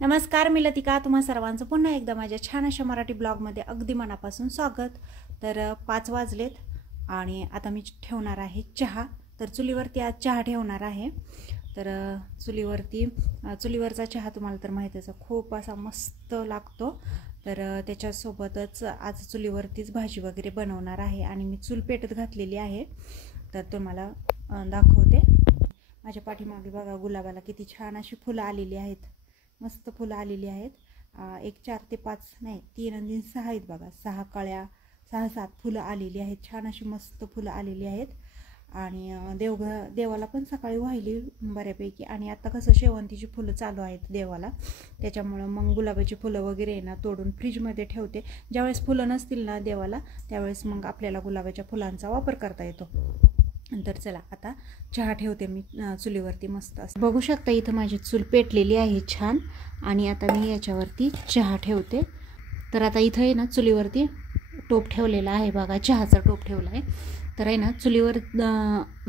नमस्कार, मी लतिका. तुम्हा सर्वांचं पुन्हा एकदा माझ्या छान अशा मराठी ब्लॉगमध्ये अगदी मनापासून स्वागत. तर 5 वाजलेत आणि आता मी ठेवणार आहे चहा. तर चुलीवरती आज चहा ठेवणार आहे. तर चुलीवरचा चहा तुम्हाला तर माहीतच आहे, खूप असा मस्त लागतो. तर त्याच्यासोबतच आज चुलीवरतीच भाजी वगैरे बनवणार आहे आणि मी चूल पेटत घातलेली आहे. तर तुम्हाला दाखवते. माझ्या पाठीमागे बघा, गुलाबाला किती छान अशी फुलं आलेली आहेत. मस्त फुलं आलेली आहेत. 1 4 ते 5 नाही, 3 आणि 6 आहेत बघा. 6 कळ्या, 6-7 फुलं आलेली आहेत. छान अशी मस्त फुलं आलेली आहेत. आणि देवाला पण सकाळी वाहिली बऱ्यापैकी. आणि आता कसं शेवंतीची फुलं चालू आहेत देवाला, त्याच्यामुळं मग गुलाबाची फुलं वगैरे आहे ना तोडून फ्रीजमध्ये ठेवते. ज्यावेळेस फुलं नसतील ना देवाला, त्यावेळेस मग आपल्याला गुलाबाच्या फुलांचा वापर करता येतो. तर चला आता चहा ठेवते मी चुलीवरती मस्त असं. बघू शकता इथं माझी चूल पेटलेली आहे छान. आणि आता मी याच्यावरती चहा ठेवते. तर आता इथं आहे ना चुलीवरती टोप ठेवलेला आहे बघा, चहाचा टोप ठेवला आहे. तर आहे ना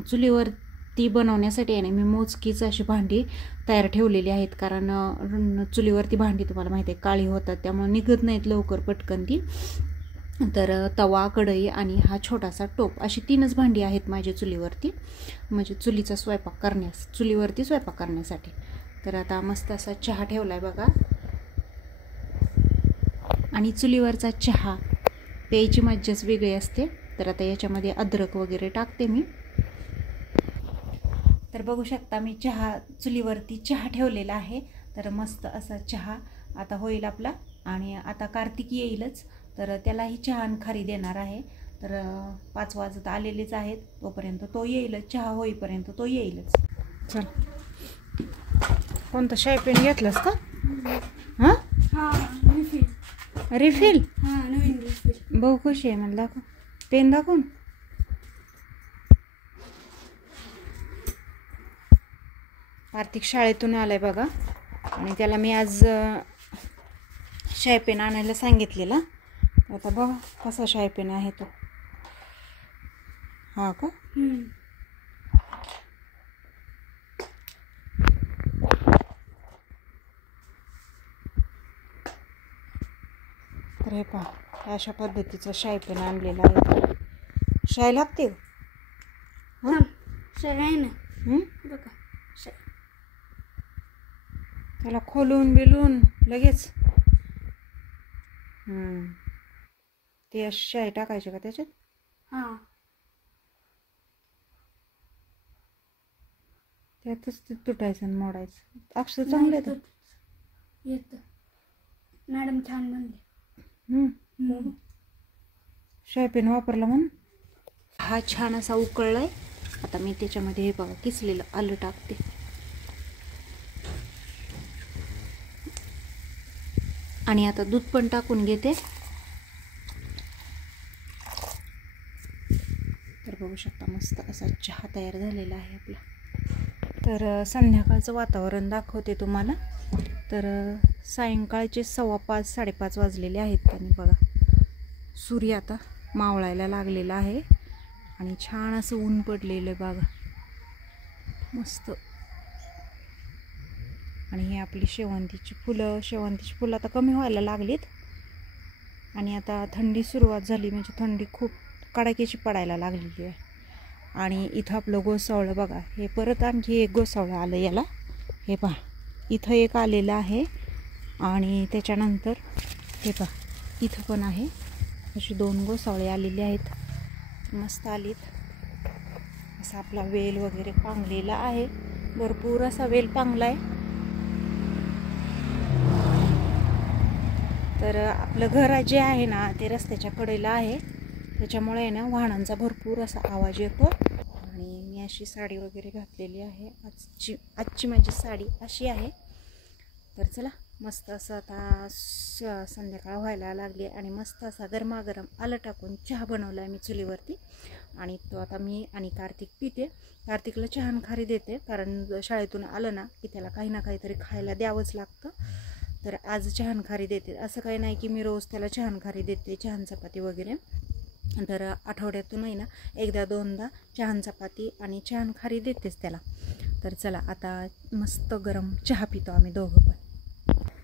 चुलीवरती बनवण्यासाठी आहे ना मी मोजकीच अशी भांडी तयार ठेवलेली आहेत. कारण चुलीवरती भांडी तुम्हाला माहिती आहे काळी होतात, त्यामुळे निघत नाहीत लवकर पटकन ती. तर तवा, कढई आणि हा छोटासा टोप, अशी 3च भांडी आहेत माझ्या चुलीवरती, म्हणजे चुलीवरती स्वयंपाक करण्यासाठी. तर आता मस्त असा चहा ठेवला आहे बघा. आणि चुलीवरचा चहा प्यायची मज्जाच वेगळी असते. तर आता याच्यामध्ये अद्रक वगैरे टाकते मी. तर बघू शकता मी चुलीवरती चहा ठेवलेला आहे. तर मस्त असा चहा आता होईल आपला. आणि आता कार्तिक येईलच, तर त्यालाही चहा आणि खारी देणार आहे. तर 5 वाजत आलेलेच आहेत, तोपर्यंत तो येईलच. चहा होईपर्यंत तो येईलच. चल, कोणतं शाई पेन घेतलंस का? हां, रिफिल नवीन रिफिल. भाऊ खुशी आहे मला. दाखव पेन, दाखवून. कार्तिक शाळेतून आलाय बघा, आणि त्याला मी आज शाई पेन आणायला सांगितलेला. आता बघा कसा शाई पेन आहे तो. हा का? तर हे पहा, अशा पद्धतीचा शाई पेन आणलेला आहे. शाई लागते हां, शाई आहे ना. बघा शाई. त्याला खोलून बिलून लगेच ते अशी शाई टाकायची का त्याच्यात? हां, त्यातच ते तुटायचं आणि मोडायचं. अक्षर चांगले येतं. येतं. मॅडम छान बनले. शाई पेन वापरला म्हणून हा छान असा उकळलाय. आता मी त्याच्यामध्ये हे बघा किसलेलं आलं टाकते. आणि आता दूध पण टाकून घेते. तर बघू शकता मस्त असा चहा तयार झालेला आहे आपला. तर संध्याकाळचं वातावरण दाखवते तुम्हाला. तर सायंकाळचे 5:15 5:30 वाजलेले आहेत. आणि बघा सूर्य आता मावळायला लागलेला आहे आणि छान असं ऊन पडलेलं आहे बघा, मस्त. आणि हे आपली शेवंतीची फुलं आता कमी व्हायला लागलीत. आणि आता थंडी सुरुवात झाली, म्हणजे थंडी खूप कडाक्याची पडायला लागलेली आहे. आणि इथं आपलं गोसावळं बघा, हे परत आणखी एक गोसावळं आलं याला. हे पहा, इथं एक आलेलं आहे. आणि त्याच्यानंतर हे पहा, इथं पण आहे. अशी 2 गोसावळे आलेले आहेत, मस्त आलीत. असा आपला वेल वगैरे पांगलेला आहे, भरपूर असा वेल पांगला आहे. तर आपलं घर जे आहे ना ते रस्त्याच्या कडेला आहे, त्याच्यामुळे आहे ना वाहनांचा भरपूर असा आवाज येतो. आणि मी अशी साडी वगैरे घातलेली आहे. आजची माझी साडी अशी आहे. तर चला, मस्त असं आता संध्याकाळ व्हायला लागली आणि मस्त असा गरमागरम आलं टाकून चहा बनवला आहे मी चुलीवरती. आणि तो आता मी आणि कार्तिक पिते. कार्तिकला चहा खारी देते, कारण शाळेतून आलं ना की त्याला काही ना काहीतरी खायला द्यावंच लागतं. तर आज चहा खारी देते. असं काही नाही की मी रोज त्याला चहा खारी देते, चहा चपाती वगैरे. तर आठवड्यातूनही ना 1-2दा चहा चपाती आणि चहा खारी देतेच त्याला. तर चला आता मस्त गरम चहा पितो आम्ही दोघं पण.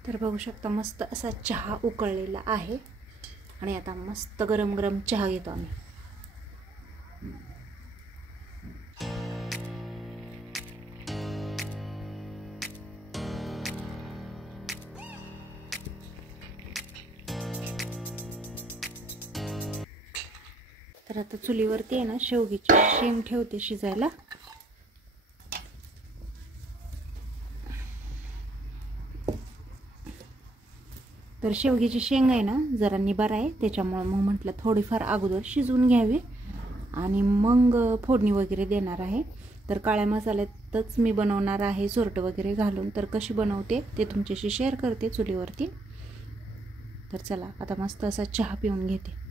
तर बघू शकता मस्त असा चहा उकळलेला आहे आणि आता मस्त गरम गरम चहा घेतो आम्ही. तर आता चुलीवरती आहे ना शेवगीची शेंग ठेवते शिजायला. तर शेवगीची शेंग आहे ना जरा निबार आहे, त्याच्यामुळे मग म्हटलं थोडीफार अगोदर शिजवून घ्यावी आणि मग फोडणी वगैरे देणार आहे. तर काळ्या मसाल्यातच मी बनवणार आहे सोर्ट वगैरे घालून. तर कशी बनवते ते तुमच्याशी शेअर करते चुलीवरती. तर चला आता मस्त असा चहा पिऊन घेते.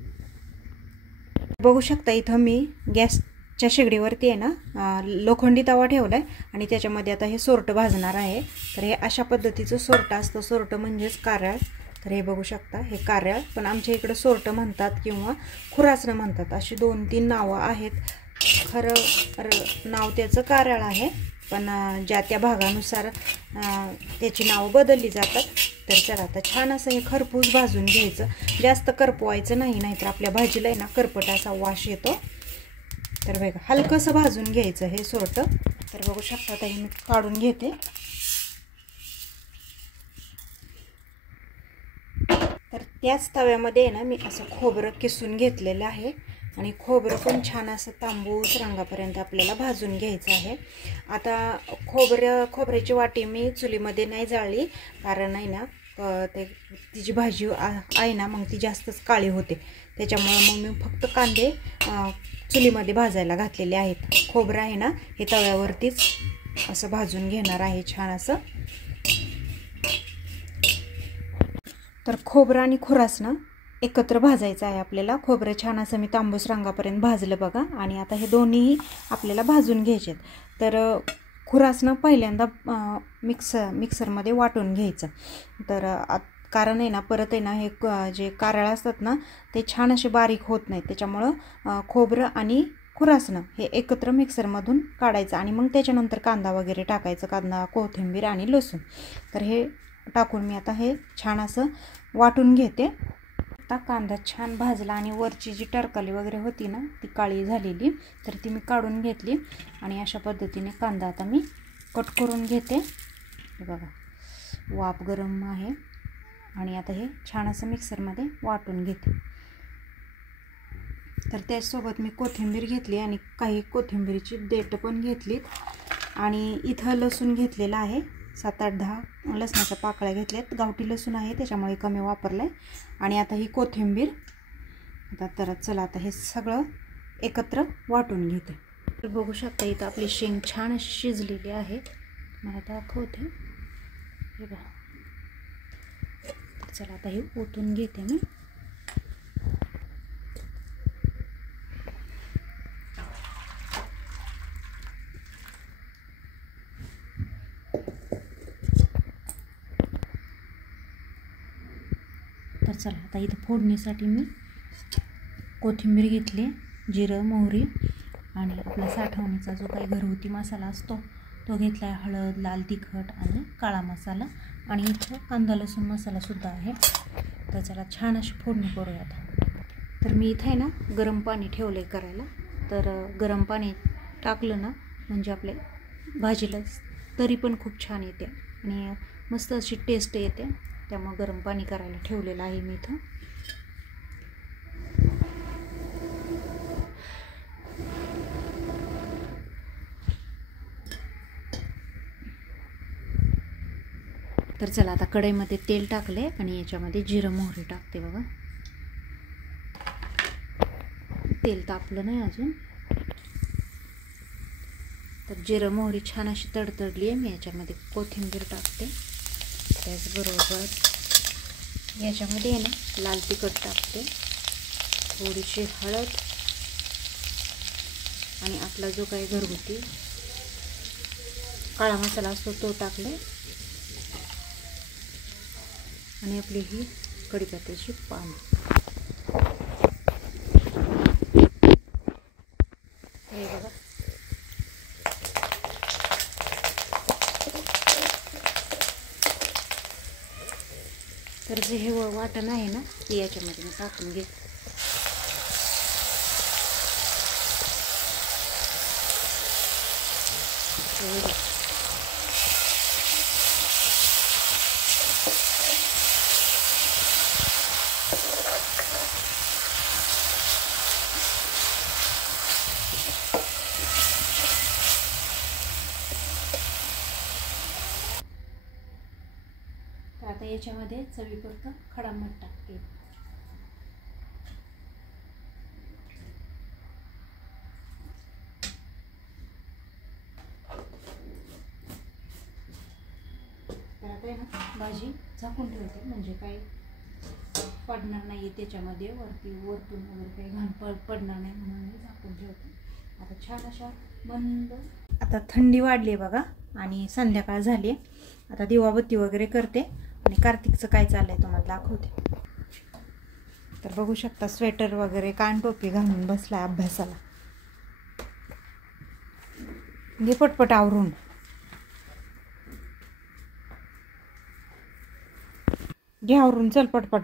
बघू शकता इथं मी गॅसच्या शेगडीवरती आहे ना लोखंडी तवा ठेवला आहे आणि त्याच्यामध्ये आता हे सोर्ट भाजणार आहे. तर हे अशा पद्धतीचं सोर्ट असतं. सोर्ट म्हणजेच कारळ. तर हे बघू शकता हे कारळ, पण आमच्या इकडं सोर्ट म्हणतात किंवा खुरासणं म्हणतात, अशी 2-3 नावं आहेत. खरं नाव त्याचं कारळ आहे, पण ज्या त्या भागानुसार त्याची नावं बदलली जातात. तर चला आता छान असं हे खरपूस भाजून घ्यायचं. जास्त करपवायचं नाही, नाहीतर आपल्या भाजीला आहे ना करपट असा वास येतो. तर बघा हलकंसं भाजून घ्यायचं हे सोर्ट. तर बघू शकता आता हे मी काढून घेते. तर त्याच तव्यामध्ये आहे ना मी असं खोबरं किसून घेतलेलं आहे आणि खोबरं पण छान असं तांबूस रंगापर्यंत आपल्याला भाजून घ्यायचं आहे. आता खोबऱ्याची वाटी मी चुलीमध्ये नाही जाळली, कारण आहे ना तिची भाजी आहे ना मग ती जास्तच काळी होते. त्याच्यामुळे मग मी फक्त कांदे चुलीमध्ये भाजायला घातलेले आहेत. खोबरं आहे ना हे तव्यावरतीच असं भाजून घेणार आहे छान असं. तर खोबरं आणि खुरासणं एकत्र भाजायचं आहे आपल्याला. खोबरं छान असं मी तांबूस रंगापर्यंत भाजलं बघा आणि आता हे दोन्हीही आपल्याला भाजून घ्यायचे आहेत. तर खुरासणं पहिल्यांदा मिक्सरमध्ये वाटून घ्यायचं. तर कारण आहे ना परत आहे ना हे जे कारळ असतात ना ते छान असे बारीक होत नाहीत. त्याच्यामुळं खोबरं आणि खुरासणं हे एकत्र मिक्सरमधून काढायचं आणि मग त्याच्यानंतर कांदा वगैरे टाकायचं. कांदा, कोथिंबीर आणि लसूण. तर हे टाकून मी आता हे छान असं वाटून घेते. आता कांदा छान भाजला आणि वरची जी टरकाली वगैरे होती ना ती काळी झालेली, तर ती मी काढून घेतली आणि अशा पद्धतीने कांदा आता मी कट करून घेते. हे बघा वाफ गरम आहे आणि आता हे छान असं मिक्सरमध्ये वाटून घेते. तर त्याचसोबत मी कोथिंबीर घेतली आणि काही कोथिंबीरची देठं पण घेतलीत आणि इथं लसूण घेतलेला आहे. 7-8-10 लसणाच्या पाकळ्या घेतल्यात. गावठी लसूण आहे त्याच्यामुळे कमी वापरलं आहे. आणि आता ही कोथिंबीर तर चला आता हे सगळं एकत्र वाटून घेते. तर बघू शकता इथं आपली शेंग छान अशी शिजलेली आहे. मला दाखवते हे बघा. चला आता हे ओतून घेते मी. तर चला आता इथं फोडणीसाठी मी कोथिंबीर घेतली, जिरं, मोहरी आणि आपला साठवणीचा जो काही घरगुती मसाला असतो तो घेतला आहे. हळद, लाल तिखट आणि काळा मसाला आणि इथं कांदा लसूण मसालासुद्धा आहे. तर चला छान अशी फोडणी करूयात. तर मी इथं आहे ना गरम पाणी ठेवलं आहे करायला. तर गरम पाणी टाकलं ना म्हणजे आपल्या भाजीला तरी पण खूप छान येते आणि मस्त अशी टेस्ट येते. त्यामुळे गरम पाणी करायला ठेवलेलं आहे मी इथं. तर चला आता कढईमध्ये तेल टाकले आणि याच्यामध्ये जिरं मोहरी टाकते बघा. तेल तापलं नाही अजून. तर जिरं मोहरी छान अशी तडतडली आहे. मी याच्यामध्ये कोथिंबीर टाकते. त्याचबरोबर याच्यामध्ये आहे ना लाल तिखट टाकते, थोडीशी हळद आणि आपला जो काही घरगुती काळा मसाला असतो तो टाकले आणि आपली ही कढीपत्त्याची पानं. हे बघा तर जे हे वाटण आहे ना ते याच्यामध्ये मी टाकून घे. तर आता याच्यामध्ये चवीपुरतं खडा मीठ टाकते. तर आता आहे ना भाजी झाकून ठेवते, म्हणजे काही पडणार नाही त्याच्यामध्ये, वरतून वगैरे काही घाण पडणार नाही म्हणून मी झाकून ठेवते. आता छान अशा बंद. आता थंडी वाढली आहे बघा आणि संध्याकाळ झाली आहे. आता दिवाबत्ती वगैरे करते आणि कार्तिकचं काय चाललंय तुम्हाला दाखवते. तर बघू शकता स्वेटर वगैरे कानटोपी घालून बसलाय अभ्यासाला. घे पटपट आवरून. घे आवरून चल पटपट.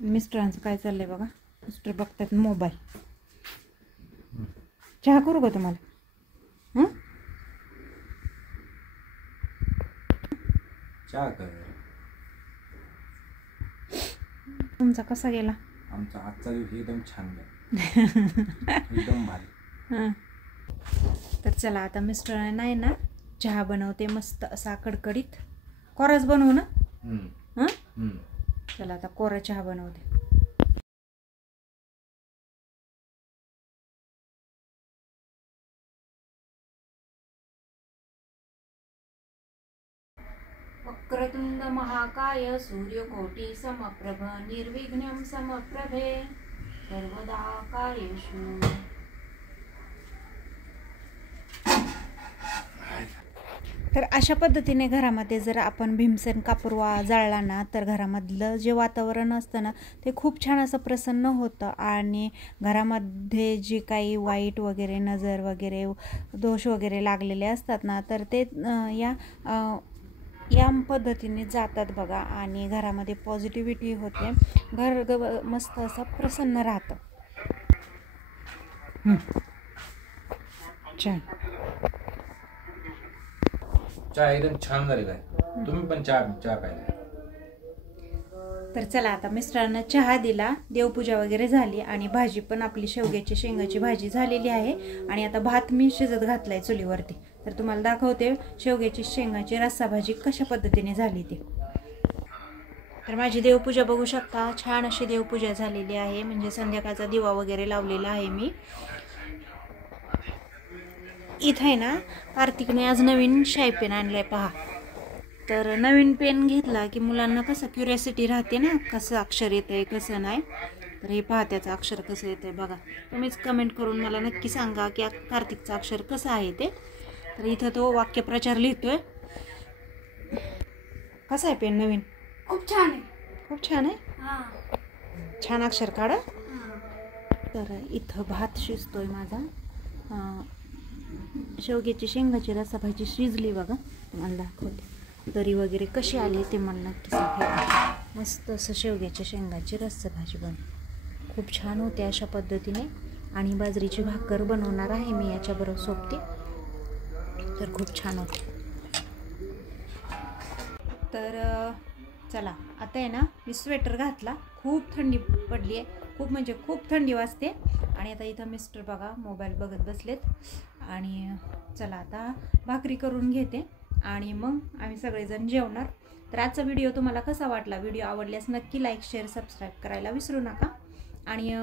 मिस्टरांचं काय चाललंय बघा. मिस्टर बघतात मोबाईल. चहा करू का तुम्हाला? चहा कर. तुमचा कसा गेला? आमचा आजचा दिवस एकदम छान गेला. एकदम भारी. तर चला आता मिस्टर नाही ना चहा बनवते मस्त असा कडकडीत. कोराच बनवू ना. चला आता कोरा चहा बनवते. वक्रतुंड महाकाय सूर्यकोटि समप्रभ निर्विघ्नं समप्रभे सर्वदा कार्येषु. तर अशा पद्धतीने घरामध्ये जर आपण भीमसेन कापूरवा जाळला ना तर घरामधलं जे वातावरण असतं ना ते खूप छान असं प्रसन्न होतं आणि घरामध्ये जे काही वाईट वगैरे नजर वगैरे दोष वगैरे लागलेले असतात ना तर ते या पद्धतीने जातात बघा आणि घरामध्ये पॉझिटिव्हिटी होते. घर मस्त असं प्रसन्न राहतं. छान. चहा एकदम छान झाली काय. तुम्ही पण चहा प्यायला. तर चला आता मिस्टरांना चहा दिला, देवपूजा वगैरे झाली आणि भाजी पण आपली शेवग्याची शेंगाची भाजी झालेली आहे आणि आता भात मी शिजत घातलाय चुलीवरती. तर तुम्हाला दाखवते शेवग्याची शेंगाची रस्सा भाजी कशा पद्धतीने झाली ती. तर माझी देवपूजा बघू शकता. छान अशी देवपूजा झालेली आहे, म्हणजे संध्याकाळचा दिवा वगैरे लावलेला आहे मी. इथं आहे ना कार्तिकने आज नवीन शाई पेन आणलाय पहा. तर नवीन पेन घेतला की मुलांना कसं क्युरियोसिटी राहते ना कसं अक्षर येतंय कसं नाही. तर हे पहा त्याचं अक्षर कसं येतंय बघा. तुम्हीच कमेंट करून मला नक्की सांगा की कार्तिकचं अक्षर कसं आहे ते. तर इथं तो वाक्यप्रचार लिहितोय. कसा आहे पेन नवीन? खूप छान आहे. खूप छान आहे. छान अक्षर काढा. तर इथं भात शिजतोय माझा. शेवग्याची शेंगाची रस्सा भाजी शिजली बघा. तुम्हाला दाखवते तरी वगैरे कशी आली ते मला नक्की सांगा. मस्त असं शेवग्याच्या शेंगाची रस्सा भाजी खूप छान होते अशा पद्धतीने. आणि बाजरीची भाकर बनवणार आहे मी याच्याबरोबर सोबते. तर खूप छान होते. तर चला आता आहे ना मी स्वेटर घातला. खूप थंडी पडली आहे. खूप म्हणजे खूप थंडी वाजते. आणि आता इथं मिस्टर बघा मोबाईल बघत बसलेत. आणि चला आता भाकरी करून घेते आणि मग आम्ही सगळेजण जेवणार. तर आजचा व्हिडिओ तुम्हाला कसा वाटला? व्हिडिओ आवडल्यास नक्की लाईक शेअर सबस्क्राईब करायला विसरू नका. आणि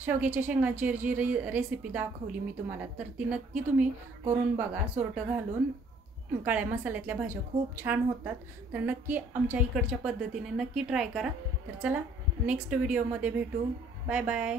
शेवग्याच्या शेंगाची जी रेसिपी दाखवली मी तुम्हाला तर ती नक्की तुम्ही करून बघा. सोरटं घालून काळ्या मसाल्यातल्या भाज्या खूप छान होतात. तर नक्की आमच्या इकडच्या पद्धतीने नक्की ट्राय करा. तर चला नेक्स्ट व्हिडिओमध्ये भेटू. Bye bye.